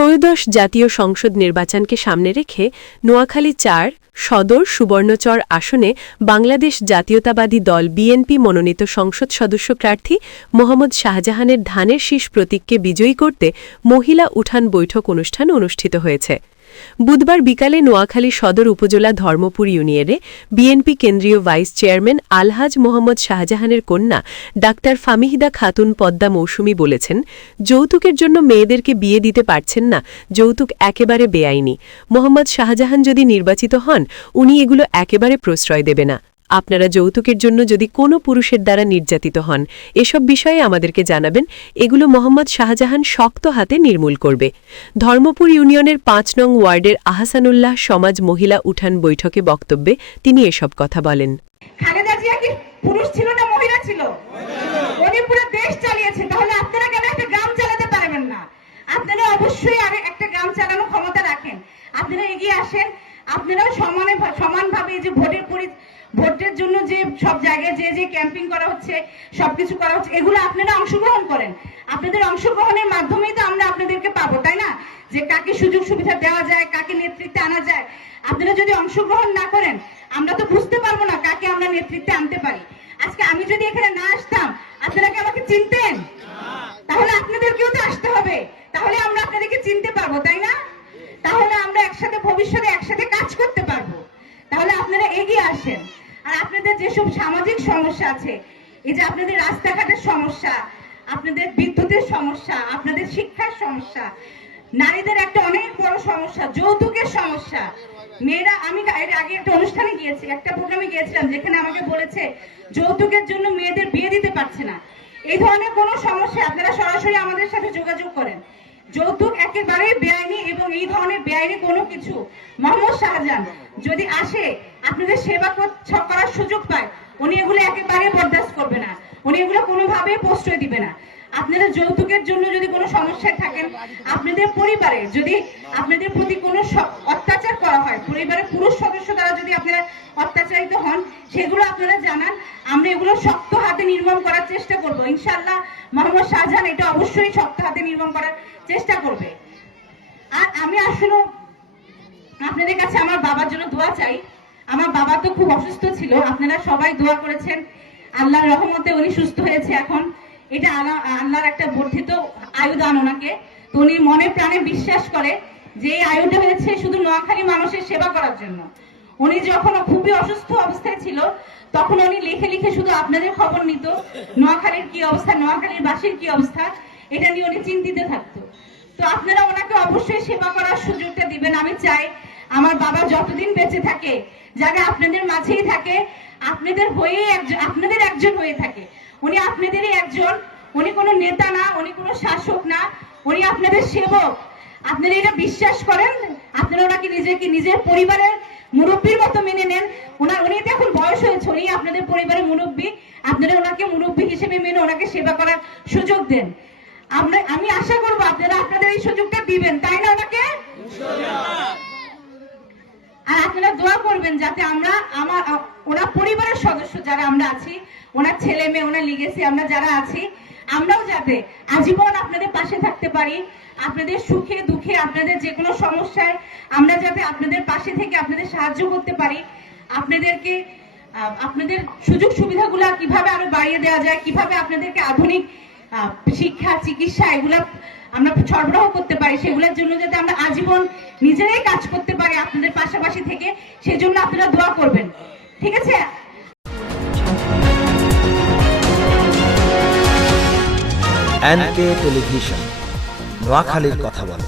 ত্রয়োদশ জাতীয় সংসদ নির্বাচনকে সামনে রেখে নোয়াখালী ৪ সদর সুবর্ণচর আসনে বাংলাদেশ জাতীয়তাবাদী দল বিএনপি মনোনীত সংসদ সদস্য প্রার্থী মোহাম্মদ শাহজাহানের ধানের শীষ প্রতীককে বিজয়ী করতে মহিলা উঠান বৈঠক অনুষ্ঠান অনুষ্ঠিত হয়েছে। বুধবার বিকালে নোয়াখালী সদর উপজেলা ধর্মপুর ইউনিয়নে বিএনপি কেন্দ্রীয় ভাইস চেয়ারম্যান আলহাজ মোহাম্মদ শাহজাহানের কন্যা ডাক্তার ফামিহিদা খাতুন পদ্মা মৌসুমী বলেছেন, যৌতুকের জন্য মেয়েদেরকে বিয়ে দিতে পারছেন না, যৌতুক একেবারে বেআইনি। মোহাম্মদ শাহজাহান যদি নির্বাচিত হন, উনি এগুলো একেবারে প্রশ্রয় দেবে না। আপনারা যৌতুকের জন্য যদি কোনো পুরুষের দ্বারা নির্যাতিত হন, এসব বিষয়ে আমাদেরকে জানাবেন, এগুলো মোহাম্মদ শাহজাহান শক্ত হাতে নির্মূল করবে। ধর্মপুর ইউনিয়নের ৫ নং ওয়ার্ডের আহসানুল্লাহ সমাজ মহিলা উঠান বৈঠকে বক্তব্যে তিনি এসব কথা বলেন। খালেদা জিয়া কি পুরুষ ছিল না মহিলা ছিল? উনি পুরো দেশ চালিয়েছে, তাহলে আপনারা কেন একটা গ্রাম চালাতে পারবেন না? আপনারা অবশ্যই আরে একটা গ্রাম চালানোর ক্ষমতা রাখেন। আপনারা এগিয়ে আসেন, আপনারাও সমানভাবে যে ভোটের জন্য যে সব জায়গায় যে ক্যাম্পিং করা হচ্ছে, সবকিছু করা হচ্ছে, এগুলো আপনারা অংশগ্রহণ করেন। আপনাদের অংশগ্রহণের মাধ্যমেই তো আমরা আপনাদেরকে পাবো, তাই না? যে কাকে সুযোগ সুবিধা দেওয়া যায়, কাকে নেতৃত্বে আনা যায়। আপনারা যদি অংশগ্রহণ না করেন, আমরা তো বুঝতে পারবো না কাকে আমরা নেতৃত্বে আনতে পারি। আজকে আমি যদি এখানে না আসতাম, আপনারা কি আমাকে চিনতেন? তাহলে আপনাদেরকেও তো আসতে হবে, তাহলে আমরা আপনাদেরকে চিনতে পারবো, তাই না? তাহলে আমরা একসাথে ভবিষ্যতে একসাথে কাজ করতে পারবো। তাহলে আপনারা এগিয়ে আসেন। আর আপনাদের যেসব সামাজিক সমস্যা আছে, এই যে আপনাদের রাস্তাঘাটের সমস্যা, আপনাদের বিদ্যুতের সমস্যা, আপনাদের শিক্ষার সমস্যা, নারীদের একটা অনেক বড় সমস্যা যৌতুকের সমস্যা। মেয়েরা, আমি এর আগে একটা অনুষ্ঠানে গিয়েছি, একটা প্রোগ্রামে গিয়েছিলাম, যেখানে আমাকে বলেছে যৌতুকের জন্য মেয়েদের বিয়ে দিতে পারছে না। এই ধরনের কোনো সমস্যা আপনারা সরাসরি আমাদের সাথে যোগাযোগ করেন। যৌতুক একেবারেই বেআইনি, এবং এই ধরনের বেআইনি কোনো কিছু মোহাম্মদ শাহজাহান যদি আসে, আপনাদের সেবা করার সুযোগ পায়, উনি এগুলো একেবারে বরদাস্ত করবে না, উনি এগুলো কোনোভাবেই প্রশ্রয় দিবে না। আপনারা যৌতুকের জন্য যদি কোনো সমস্যায় থাকেন, আপনাদের পরিবারে যদি আপনাদের প্রতি কোনো অত্যাচার করা হয়, পরিবারের পুরুষ সদস্য দ্বারা যদি আপনারা অত্যাচারিত হন, সেগুলো আপনারা জানান। আমরা এগুলো শক্ত হাতে নির্মূল করার চেষ্টা করব। ইনশাআল্লাহ মোহাম্মদ শাহজাহান এটা অবশ্যই শক্ত হাতে নির্মূল করার চেষ্টা করবে। আর আমি আসলে আপনাদের কাছে আমার বাবার জন্য দোয়া চাই। আমার বাবা তো খুব অসুস্থ ছিল, আপনারা সবাই দোয়া করেছেন, আল্লাহর রহমতে উনি সুস্থ হয়েছে। এখন এটা আল্লাহর একটা বর্ধিত আয়ু দান ওনাকে। তো উনি মনে প্রাণে বিশ্বাস করে যে এই আয়ুটা হয়েছে শুধু নোয়াখালী মানুষের সেবা করার জন্য। উনি যখন খুবই অসুস্থ অবস্থায় ছিল, তখন উনি লিখে লিখে শুধু আপনাদের খবর নিত, নোয়াখালীর কি অবস্থা, নোয়াখালীর বাসীর কি অবস্থা, এটা নিয়ে উনি চিন্তিত থাকতো। তো আপনারা ওনাকে অবশ্যই সেবা করার সুযোগটা দিবেন। আমি চাই আমার বাবা যতদিন বেঁচে থাকে, যারা আপনাদের মাঝেই থাকে, আপনাদের একজন হয়ে থাকে। উনি আপনাদেরই একজন, উনি কোনো নেতা না, উনি কোনো শাসক না, উনি আপনাদের সেবক। আপনারা এটা বিশ্বাস করেন, আপনারা ওনাকে নিজের পরিবারের মুরব্বীর মতো মেনে নেন। উনি তো এখন বয়স হয়েছে, উনি আপনাদের পরিবারের মুরব্বী, আপনারা ওনাকে মুরব্বী হিসেবে মেনে ওনাকে সেবা করার সুযোগ দেন। আমি আশা করবো আপনারা আপনাদের এই সুযোগটা দিবেন, তাই না? ওনাকে আর আপনারা দোয়া করবেন যাতে ওনার পরিবারের সদস্য যারা আমরা আছি, ওনার ছেলে মেয়ে, ওনার লিগেসি আমরা যারা আছি, আমরাও যাতে আজীবন আপনাদের পাশে থাকতে পারি। আপনাদের সুখে দুঃখে, আপনাদের যে কোনো সমস্যায় আমরা যাতে আপনাদের পাশে থেকে আপনাদের সাহায্য করতে পারি। আপনাদের সুযোগ সুবিধাগুলো কিভাবে আরো বাড়িয়ে দেওয়া যায়, কিভাবে আপনাদেরকে আধুনিক শিক্ষা, চিকিৎসা এগুলা আমরা সরবরাহ করতে পারি, সেগুলোর জন্য যাতে আমরা আজীবন নিজেরাই কাজ করতে পারি আপনাদের পাশাপাশি থেকে, সেই জন্য আপনারা দোয়া করবেন, ঠিক আছে? এনকে টেলিভিশন, নোয়াখালীর কথা বলে।